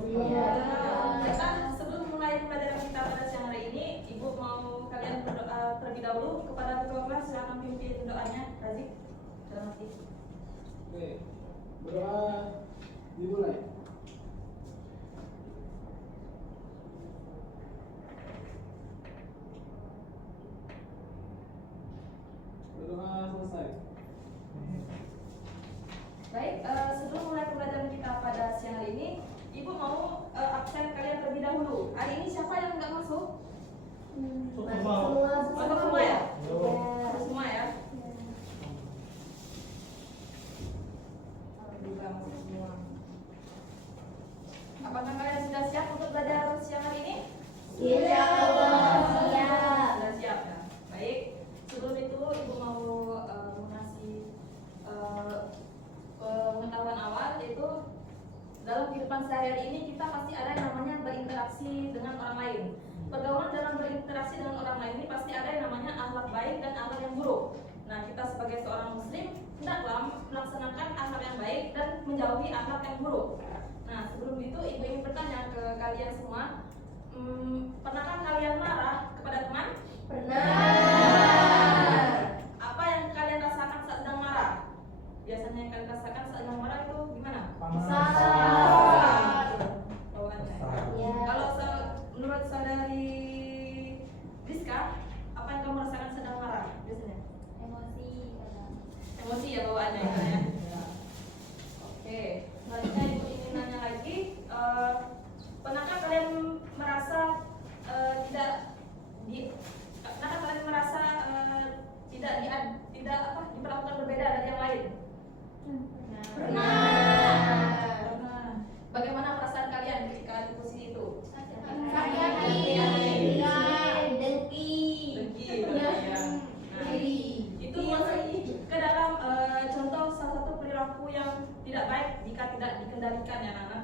Iya. Baiklah, sebelum mulai pelajaran kita pada siang hari ini, Ibu mau kalian berdoa terlebih dahulu kepada ketua kelas. Silakan pimpin doanya, Razik. Dalam hati. Oke, berdoa dimulai. Berdoa selesai. Baik, sebelum mulai pembelajaran kita pada siang hari ini, Ibu mau absen kalian terlebih dahulu. Hari ini siapa yang nggak masuk? Masuk semua ya? Masuk semua ya? Alhamdulillah masuk semua. Apakah kalian sudah siap untuk belajar siang hari ini? Iya, siap. Sudah siap ya? Baik, sebelum itu Ibu mau mengasih pengetahuan awal, yaitu dalam kehidupan sehari-hari ini kita pasti ada yang namanya berinteraksi dengan orang lain. Pergaulan dalam berinteraksi dengan orang lain ini pasti ada yang namanya akhlak baik dan akhlak yang buruk. Nah, kita sebagai seorang muslim hendaklah melaksanakan akhlak yang baik dan menjauhi akhlak yang buruk. Nah, sebelum itu Ibu ingin bertanya ke kalian semua, pernahkah kalian marah kepada teman? Pernah. Apa yang kalian rasakan saat sedang marah? Biasanya yang kalian rasakan saat sedang marah itu gimana? Bawaannya. Iya. Kalau menurut saudari Rizka, apa yang kamu rasakan sedang marah biasanya? Emosi ya bawaannya ya. Oke, selanjutnya Ibu ingin nanya lagi, pernahkah kalian merasa tidak diperlakukan berbeda dari yang lain? Pernah. Bagaimana perasaan kalian ketika di posisi itu? Dengki. Ya. Nah, itu masuk ke dalam contoh salah satu perilaku yang tidak baik jika tidak dikendalikan ya Nana.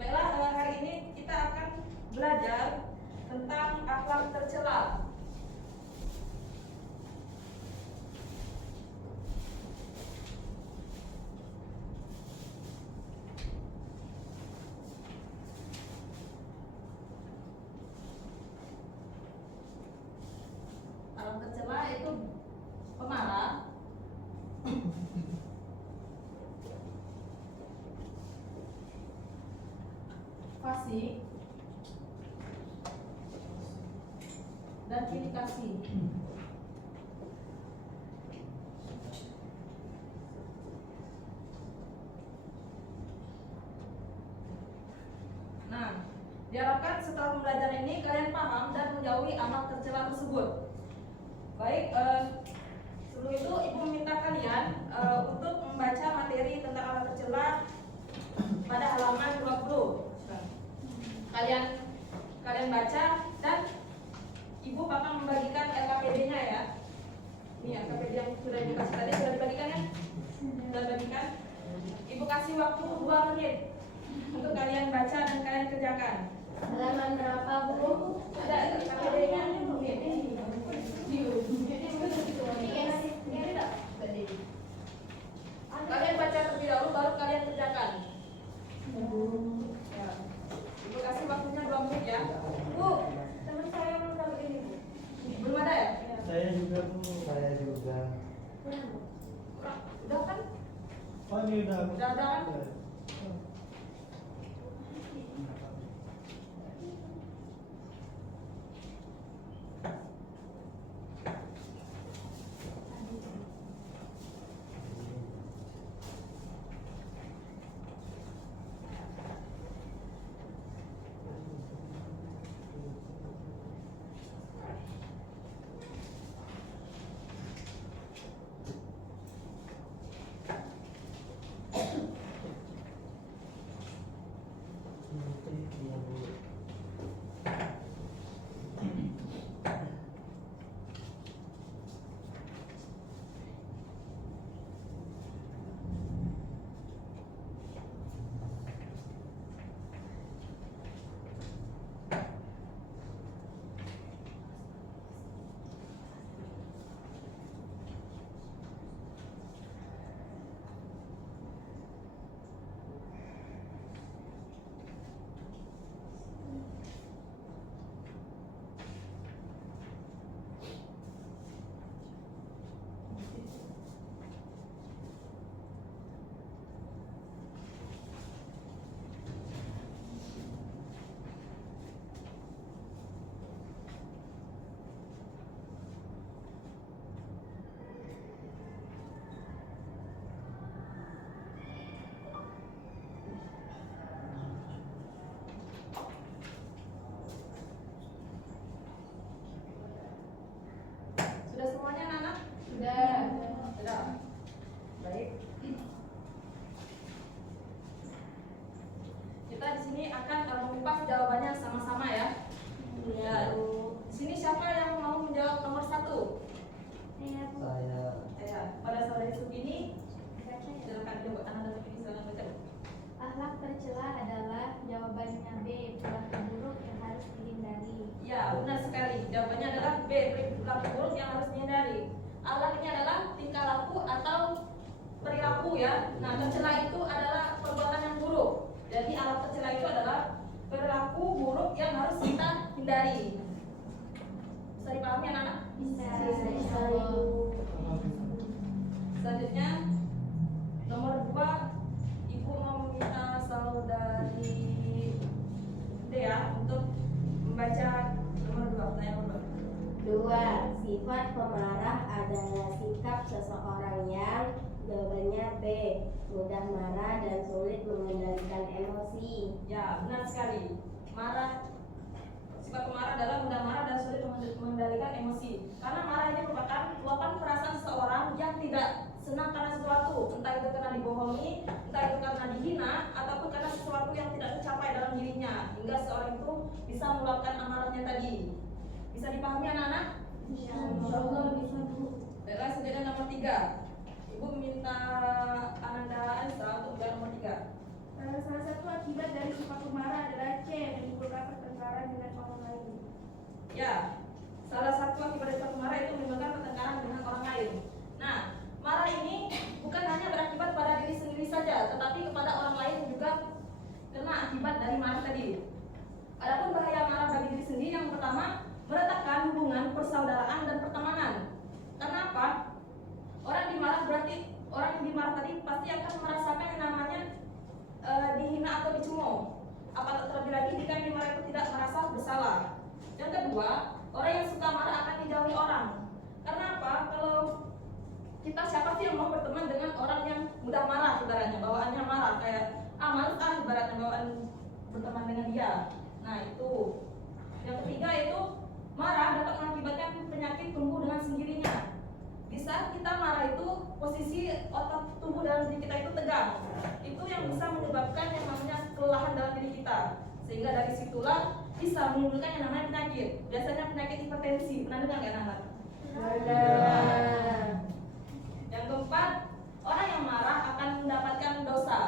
Baiklah, hari ini kita akan belajar tentang akhlak tercela. Akhlak tercela itu pemarah, fasik, dan pilih kasih. Nah, diharapkan setelah pembelajaran ini kalian paham dan menjauhi akhlak tercela tersebut. Baik, sebelum itu Ibu meminta kalian untuk membaca materi tentang akhlak tercela pada halaman 20. Kalian baca dan Ibu bakal membagikan LKPD-nya ya. Ini LKPD yang sudah Ibu kasih tadi sudah dibagikan ya? Sudah dibagikan. Ibu kasih waktu 2 menit untuk kalian baca dan kalian kerjakan. Halaman berapa, Bu? Ada LKPD-nya ini. Kalian baca terlebih dahulu baru kalian kerjakan. Ya. Ibu kasih waktunya 2 menit ya. Bu, teman saya belum dapat ini, Bu. Belum ada ya? Saya juga Bu. Saya juga. Udah kan? Oh ini udah. Udah ada kan? kita di sini akan mengupas jawabannya sama-sama ya. Ya, di sini siapa yang mau menjawab nomor 1? Saya. Ya, pada saudari Sutini, silakan coba Anda silakan baca. Akhlak tercela adalah jawabannya B, perilaku buruk yang harus dihindari. Ya, benar sekali. Jawabannya adalah B, perilaku buruk yang harus dihindari. Akhlak ini adalah tingkah laku atau perilaku ya. Nah, tercela itu adalah perbuatan yang buruk. Jadi akhlak tercela itu adalah perilaku buruk yang harus kita hindari. Bisa dipahami anak-anak? Bisa. Selanjutnya nomor 2, Ibu mau meminta saudari Dea untuk membaca nomor 2, pertanyaan nomor 2. Sifat pemarah adalah sikap seseorang yang jawabannya B, mudah marah dan sulit mengendalikan emosi. 2. Ya, benar sekali. Sifat pemarah adalah mudah marah dan sulit mengendalikan emosi. Karena marah ini merupakan luapan perasaan seseorang yang tidak senang karena sesuatu, entah itu karena dibohongi, entah itu karena dihina, ataupun karena sesuatu yang tidak tercapai dalam dirinya, hingga seorang itu bisa meluapkan amarahnya tadi. Bisa dipahami anak-anak? Insyaallah bisa, Bu. Baiklah, selanjutnya nomor 3. Ibu meminta Ananda Anissa untuk menjawab nomor 3. Salah satu akibat dari sifat pemarah adalah C, menimbulkan pertengkaran dengan orang lain. Ya, salah satu akibat dari sifat marah itu menimbulkan pertengkaran dengan orang lain. Nah, marah ini bukan hanya berakibat pada diri sendiri saja, tetapi kepada orang lain juga kena akibat dari marah tadi. Adapun bahaya marah bagi diri sendiri, yang pertama, meretakkan hubungan persaudaraan dan pertemanan. Karena apa? Orang yang dimarah tadi pasti akan merasakan yang namanya dihina atau dicemooh. Apalagi terlebih lagi jika yang dimarah itu tidak merasa bersalah. Yang kedua, orang yang suka marah akan dijauhi orang. Karena apa? Kalau siapa sih yang mau berteman dengan orang yang mudah marah, ibaratnya bawaannya marah, kayak males ibaratnya bawaan berteman dengan dia. Nah itu. Yang ketiga itu marah dapat mengakibatkan penyakit tumbuh dengan sendirinya. Di saat kita marah itu posisi otot tubuh dalam diri kita itu tegang. Itu yang bisa menyebabkan yang namanya kelelahan dalam diri kita. Sehingga dari situlah bisa menimbulkan yang namanya penyakit. Biasanya penyakit hipertensi. Pernah dengar nggak anak-anak? Yang keempat, orang yang marah akan mendapatkan dosa.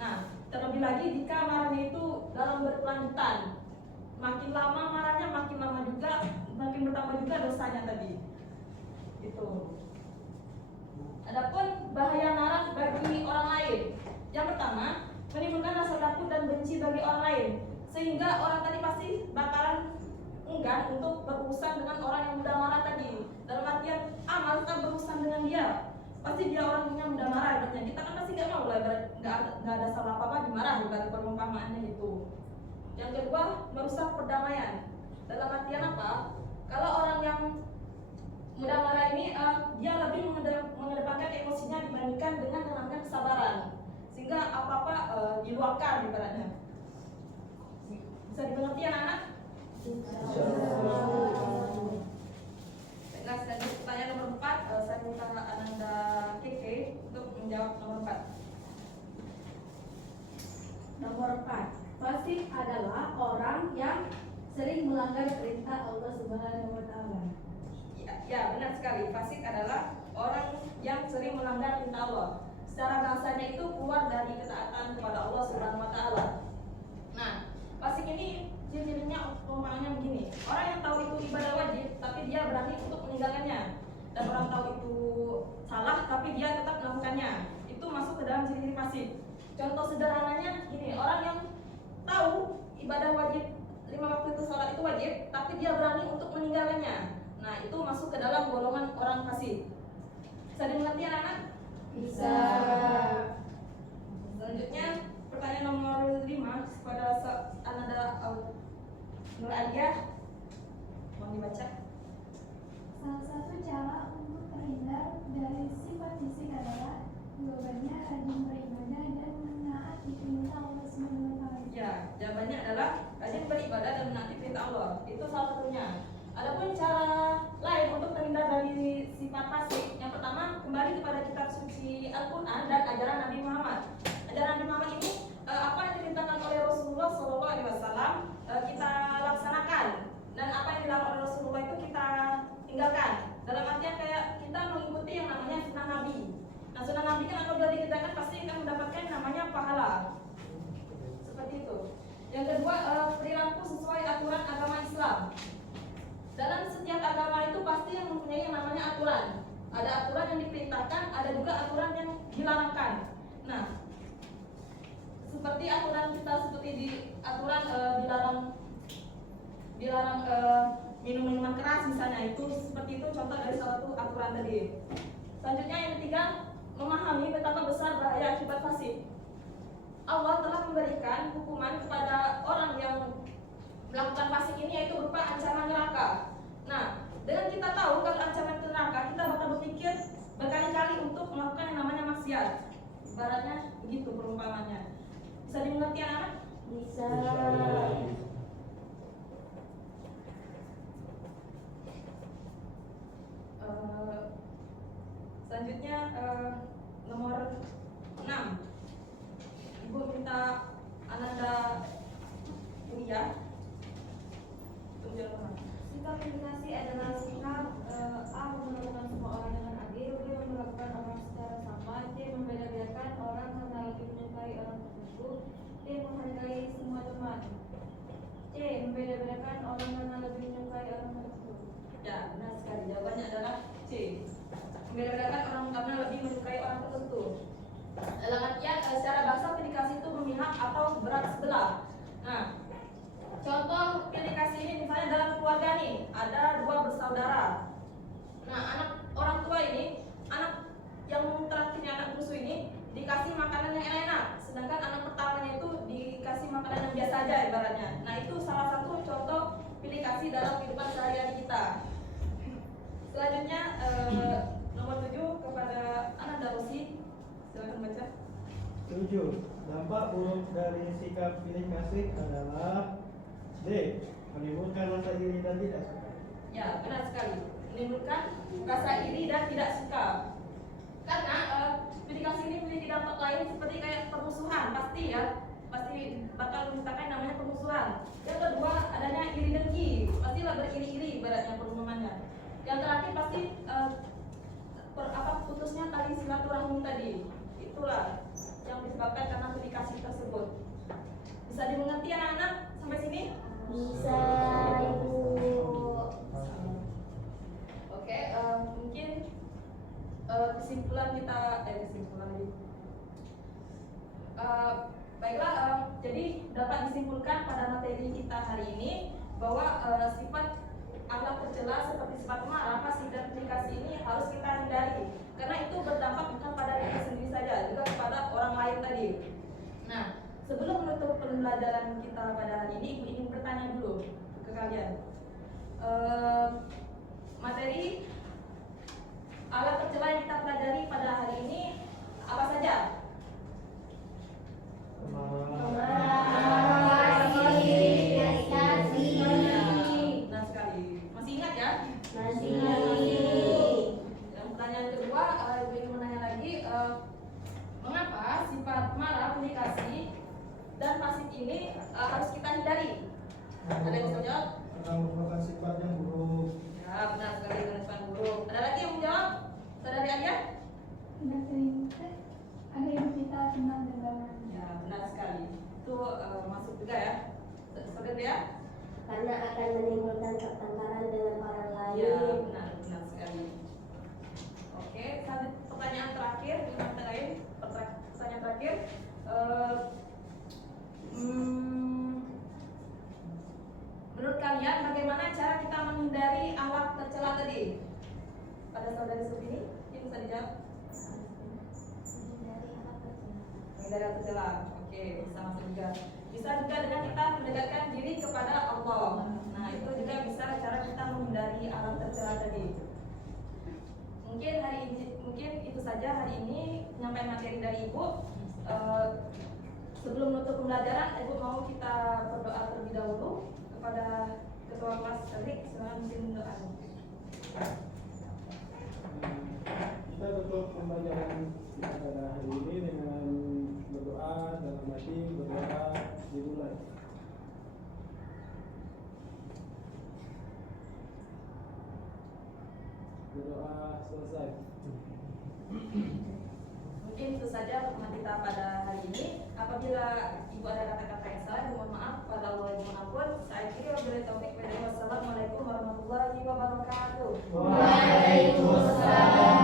Nah, terlebih lagi jika marahnya itu dalam berkelanjutan. Makin lama marahnya, makin lama juga, makin bertambah juga dosanya tadi. Itu. Adapun bahaya marah bagi orang lain. Yang pertama, menimbulkan rasa takut dan benci bagi orang lain, sehingga orang tadi pasti bakalan enggan untuk berurusan dengan orang yang mudah marah tadi. Dalam artian, males berurusan dengan dia. Pasti dia orangnya mudah marah, ibaratnya. Kita kan pasti nggak mau lah, nggak ada salah apa-apa dimarah, ibarat perumpamaannya gitu. Yang kedua, merusak perdamaian. Dalam artian apa? Kalau orang yang mudah marah ini dia lebih mengedepankan emosinya dibandingkan dengan yang namanya kesabaran, sehingga apa-apa diluapkan ibaratnya. Bisa dimengerti anak-anak? Baiklah, selanjutnya pertanyaan nomor 4, saya minta Ananda Keke untuk menjawab nomor 4. Nomor 4. Fasik adalah orang yang sering melanggar perintah Allah Subhanahu wa taala. Ya, benar sekali. Fasik adalah orang yang sering melanggar perintah Allah. Secara bahasanya itu keluar dari ketaatan kepada Allah Subhanahu wa taala. Nah, fasik ini ciri-cirinya umpamanya begini. Orang yang tahu itu ibadah wajib tapi dia berani untuk meninggalkannya. Dan orang tahu itu salah tapi dia tetap melakukannya. Itu masuk ke dalam ciri-ciri fasik. Contoh sederhananya gini, orang yang tahu ibadah wajib 5 waktu itu sholat itu wajib, tapi dia berani untuk meninggalkannya. Nah, itu masuk ke dalam golongan orang fasik. Bisa dimengerti anak-anak? Bisa. Selanjutnya pertanyaan nomor 5 kepada Ananda Nur Alia. Mohon dibaca. Salah satu cara untuk terhindar dari sifat fisik adalah jawabannya rajin beribadah dan menaati perintah Allah Subhanahu wa taala. Ya, jawabannya adalah rajin beribadah dan menaati perintah Allah. Itu salah satunya. Adapun cara lain untuk terhindar dari sifat fasik, yang pertama kembali kepada kitab suci Al-Quran dan ajaran Nabi Muhammad. Ajaran Nabi Muhammad ini apa yang diceritakan oleh Rasulullah pasti yang mempunyai yang namanya aturan. Ada aturan yang diperintahkan, ada juga aturan yang dilarangkan. Nah, seperti aturan kita seperti di aturan dilarang minum minuman keras misalnya, itu seperti itu contoh dari salah satu aturan tadi. Selanjutnya yang ketiga, memahami betapa besar bahaya akibat fasik. Allah telah memberikan hukuman kepada orang yang melakukan fasik ini, yaitu berupa ancaman neraka. Nah, dengan kita tahu kalau ancaman itu neraka, kita bakal berpikir berkali-kali untuk melakukan yang namanya maksiat. Ibaratnya begitu perumpamannya. Bisa dimengerti anak-anak? Bisa. Selanjutnya nomor 6. Ibu minta Ananda ini ya. Sikap komunikasi adalah sikap A memperlakukan semua orang dengan adil, B memperlakukan orang secara sama, C membeda-bedakan orang karena lebih menyukai orang tersebut, D menghargai semua teman, C membeda-bedakan orang karena lebih menyukai orang tersebut. Ya, benar sekali. Jawabannya adalah C. Membeda-bedakan orang karena lebih menyukai orang tertentu. Dalam artian secara bahasa predikasi itu memihak atau berat sebelah. Nah, contoh predikasi ini misalnya dalam keluarga nih, ada 2 bersaudara. Nah, anak orang tua ini, anak yang terakhirnya anak bungsu ini dikasih makanan yang enak-enak, sedangkan anak pertamanya itu dikasih makanan yang biasa aja ibaratnya. Nah, itu salah satu contoh predikasi dalam kehidupan sehari-hari kita. Selanjutnya nomor 7 kepada Ananda Rosi. Silakan baca. 7. Dampak buruk dari sikap pilih kasih adalah D. Menimbulkan rasa iri dan tidak suka. Ya, benar sekali. Menimbulkan rasa iri dan tidak suka. Karena predikasi ini memiliki dampak lain seperti kayak permusuhan, pasti ya. Pasti bakal menciptakan namanya permusuhan. Yang kedua, adanya iri dengki. Pastilah beriri-iri ibaratnya perumpamannya. Yang terakhir pasti putusnya tali silaturahmi tadi. Itulah yang disebabkan karena predikasi tersebut. Bisa dimengerti anak-anak sampai sini? Bisa, Ibu. Oke, mungkin kesimpulan kita kesimpulan lagi. Baiklah, jadi dapat disimpulkan pada materi kita hari ini bahwa sifat akhlak tercela seperti sifat marah, fasik dan predikasi ini harus kita hindari karena itu berdampak bukan pada diri sendiri saja, juga kepada orang lain tadi. Nah, sebelum menutup pembelajaran kita pada hari ini, Ibu ingin bertanya dulu ke kalian. Materi akhlak tercela yang kita pelajari pada hari ini apa saja? Benar sekali. Masih ingat ya? Masih. Yang pertanyaan kedua, Ibu ingin menanya lagi, mengapa sifat marah, predikasi, dan fasik ini harus kita hindari? Ada yang bisa jawab? Karena merupakan sifat yang buruk. Ya, benar sekali, dengan sifat buruk. Ada lagi yang menjawab? Saudari Adia? Ada yang kita tenang dan damai. Ya, benar sekali. Itu masuk juga ya. Saudari ya? Karena akan menimbulkan pertengkaran dengan orang lain. Ya, benar sekali. Oke, satu pertanyaan terakhir, pertanyaan terakhir. Menurut kalian bagaimana cara kita menghindari akhlak tercela tadi? Pada saudari seperti ini, mungkin bisa dijawab. Menghindari akhlak tercela. Oke, bisa masuk juga. Bisa juga dengan kita mendekatkan diri kepada Allah. Nah, itu juga bisa cara kita menghindari akhlak tercela tadi. Mungkin itu saja hari ini penyampaian materi dari Ibu. Sebelum menutup pembelajaran, Ibu mau kita berdoa terlebih dahulu kepada Ketua Kelas Erik. Silakan mungkin doa. Kita tutup pembelajaran kita pada hari ini dengan berdoa dalam hati, berdoa dimulai. Berdoa selesai. Mungkin itu saja pertemuan kita pada hari ini. Apabila Ibu ada kata-kata yang salah, mohon maaf. Pada Allah yang mengampun. Saya kira wabillahi taufiq wal hidayah. Wassalamualaikum warahmatullahi wabarakatuh. wabarakatuh. Waalaikumsalam